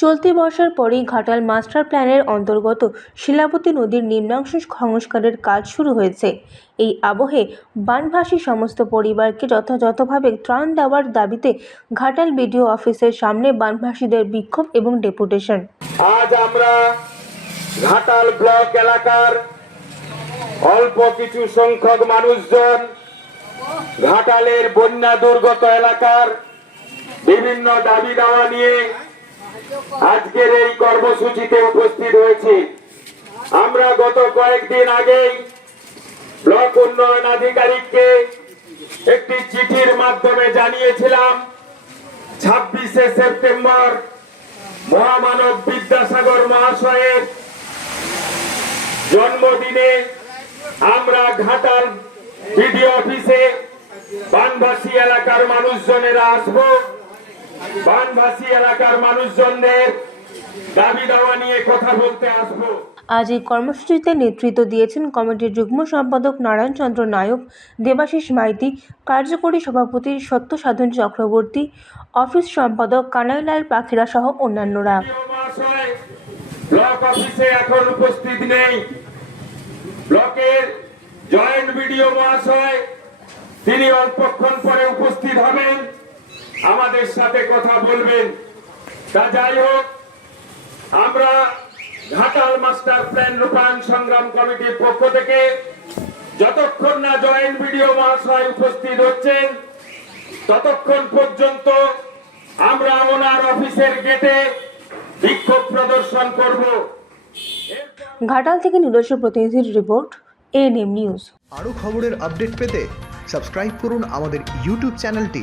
চলতি বর্ষার পরেই ঘাটাল মাস্টার প্ল্যানের অন্তর্গত শিলাবতী নদীর নিম্নাংশ সংস্কারের কাজ শুরু হয়েছে। এই আবহে বানভাসী সমস্ত পরিবারকে যথাযথভাবে ত্রাণ দেওয়ার দাবিতে ঘাটাল বিডিও অফিসের সামনে বানভাসীদের বিক্ষোভ এবং ডেপুটেশন। আজ আমরা ঘাটাল ব্লক এলাকার অল্প কিছু সংখ্যক মানুষজন ঘাটালের বন্যা দুর্গত এলাকার বিভিন্ন দাবি দাওয়া নিয়ে আজকের এই কর্মসূচিতে উপস্থিত হয়েছি। আমরা গত কয়েকদিন আগেই ব্লক উন্নয়ন আধিকারিককে একটি চিঠির মাধ্যমে জানিয়েছিলাম, ছাব্বিশে সেপ্টেম্বর মহামানব বিদ্যাসাগর মহাশয়ের জন্মদিনে আমরা ঘাটাল বিডি অফিসে বানভাসী এলাকার মানুষজনেরা আসব। বানভাসী এলাকার মানুষজনদের দাবি দাওয়া নিয়ে কথা বলতে আসব। আজ এই কর্মসূচিতে নেতৃত্ব দিয়েছেন কমিটির যুগ্ম সম্পাদক নারায়ণ চন্দ্র নায়ক দেবাশিস মাইতি কার্যকরী সভাপতি সত্য সাধন চক্রবর্তী অফিস সম্পাদক কানাইলাল পাখিরা সহ অন্যান্যরা। ব্লক অফিসে এখন উপস্থিত নেই। ব্লকের জয়েন্ট বিডিও মহাশয় তিনি অল্পক্ষণ পরে উপস্থিত হবেন। আমাদের সাথে কথা বলবেন। তা যাই হোক আমরা ঘাটাল মাস্টার প্ল্যান রূপায়ণ সংগ্রাম কমিটির পক্ষ থেকে যতক্ষণ না জয়েন্ট বিডিও মহাশয় উপস্থিত হচ্ছেন ততক্ষণ পর্যন্ত আমরা ওনার অফিসের গেটে বিক্ষোভ প্রদর্শন করব। ঘাটাল থেকে নিজস্ব প্রতিনিধির রিপোর্ট এএনএম নিউজ। আরও খবরের আপডেট পেতে সাবস্ক্রাইব করুন আমাদের ইউটিউব চ্যানেলটি।